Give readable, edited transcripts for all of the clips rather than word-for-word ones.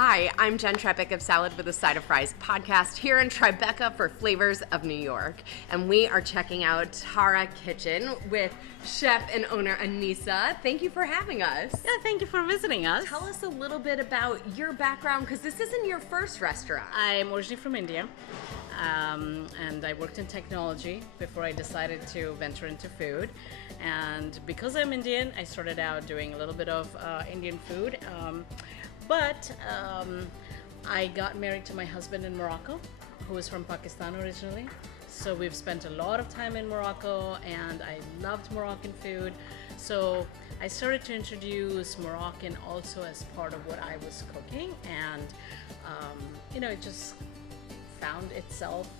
Hi, I'm Jen Tribeca of Salad with a Side of Fries podcast here in Tribeca for Flavors of New York. And we are checking out Tara Kitchen with chef and owner Aneesa. Thank you for having us. Yeah, thank you for visiting us. Tell us a little bit about your background, because this isn't your first restaurant. I'm originally from India, and I worked in technology before I decided to venture into food. And because I'm Indian, I started out doing a little bit of Indian food. But I got married to my husband in Morocco, who is from Pakistan originally. So we've spent a lot of time in Morocco, and I loved Moroccan food. So I started to introduce Moroccan also as part of what I was cooking, and it just found itself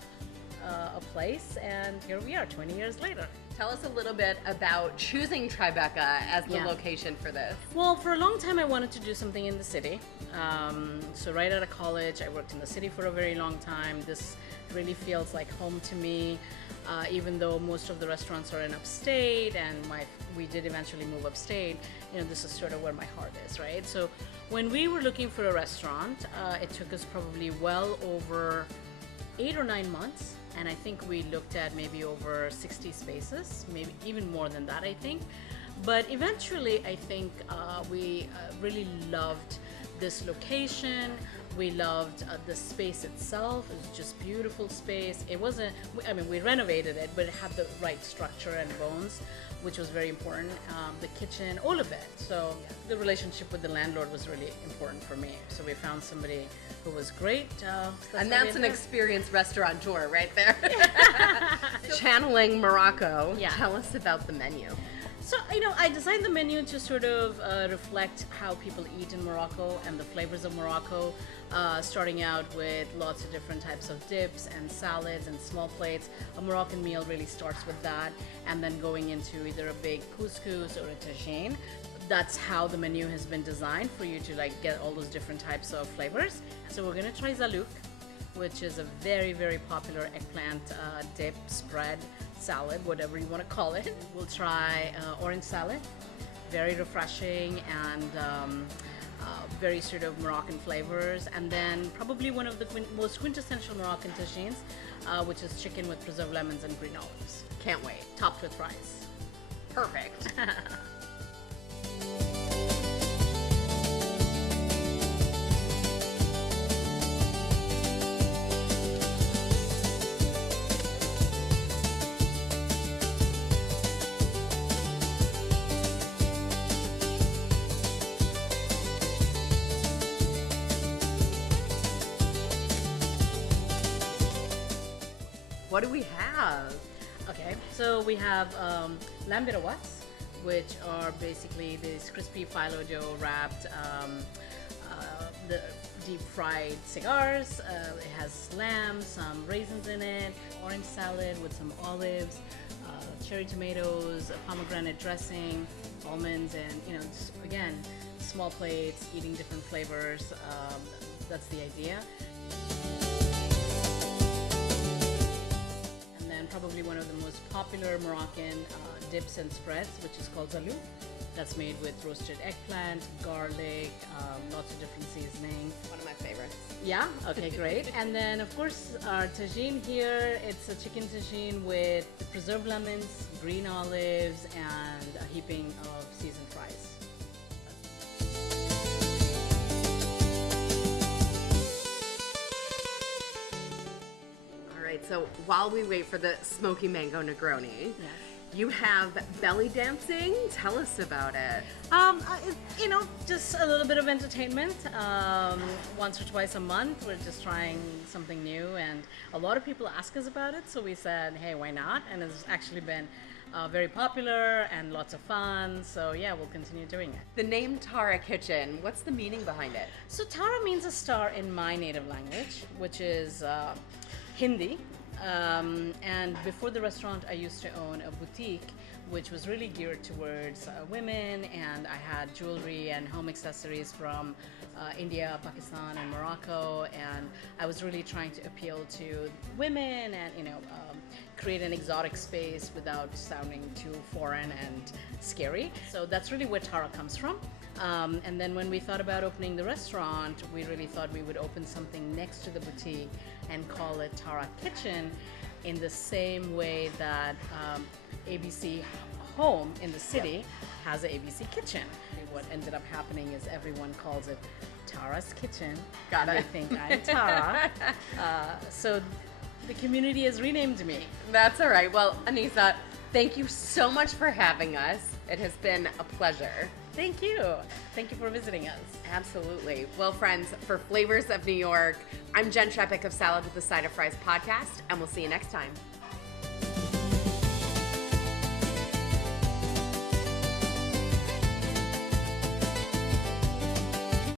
a place, and here we are 20 years later. Tell us a little bit about choosing Tribeca as the location for this. Well, for a long time I wanted to do something in the city. So right out of college, I worked in the city for a very long time. This really feels like home to me, even though most of the restaurants are in upstate, and we did eventually move upstate. This is sort of where my heart is, right? So when we were looking for a restaurant, it took us probably well over 8 or 9 months. And I think we looked at maybe over 60 spaces, maybe even more than that, I think. But eventually, I think we really loved this location. We loved the space itself. It was just beautiful space. It wasn't, we renovated it, but it had the right structure and bones, which was very important. The kitchen, all of it. So the relationship with the landlord was really important for me. So we found somebody who was great. And that's an experienced restaurateur right there. Channeling Morocco. Yeah. Tell us about the menu. So, I designed the menu to sort of reflect how people eat in Morocco and the flavors of Morocco, starting out with lots of different types of dips and salads and small plates. A Moroccan meal really starts with that, and then going into either a big couscous or a tagine. That's how the menu has been designed, for you to get all those different types of flavors. So we're going to try zalouk, which is a very, very popular eggplant dip, spread, salad, whatever you want to call it. We'll try orange salad, very refreshing and very sort of Moroccan flavors. And then probably one of the most quintessential Moroccan tagines, which is chicken with preserved lemons and green olives. Can't wait. Topped with rice. Perfect. What do we have? Okay, so we have lamb birawats, which are basically these crispy phyllo dough wrapped, the deep fried cigars. It has lamb, some raisins in it, orange salad with some olives, cherry tomatoes, a pomegranate dressing, almonds, and again, small plates, eating different flavors. That's the idea. And probably one of the most popular Moroccan dips and spreads, which is called zalouk. That's made with roasted eggplant, garlic, lots of different seasoning. One of my favorites. Yeah? Okay, great. And then, of course, our tagine here, it's a chicken tagine with preserved lemons, green olives, and a heaping of seasoned fries. So while we wait for the smoky mango Negroni, you have belly dancing. Tell us about it. Just a little bit of entertainment. Once or twice a month, we're just trying something new, and a lot of people ask us about it. So we said, hey, why not? And it's actually been very popular and lots of fun. So yeah, we'll continue doing it. The name Tara Kitchen, what's the meaning behind it? So Tara means a star in my native language, which is Hindi. And before the restaurant, I used to own a boutique which was really geared towards women, and I had jewelry and home accessories from India, Pakistan, and Morocco, and I was really trying to appeal to women and create an exotic space without sounding too foreign and scary. So that's really where Tara comes from. And then when we thought about opening the restaurant, we really thought we would open something next to the boutique and call it Tara Kitchen, in the same way that ABC Home in the city has an ABC Kitchen. What ended up happening is everyone calls it Tara's Kitchen. Got it. They think I'm Tara. So the community has renamed me. That's all right. Well, Aneesa, thank you so much for having us. It has been a pleasure. Thank you. Thank you for visiting us. Absolutely. Well, friends, for Flavors of New York, I'm Jen Tribeca of Salad with a Side of Fries podcast, and we'll see you next time.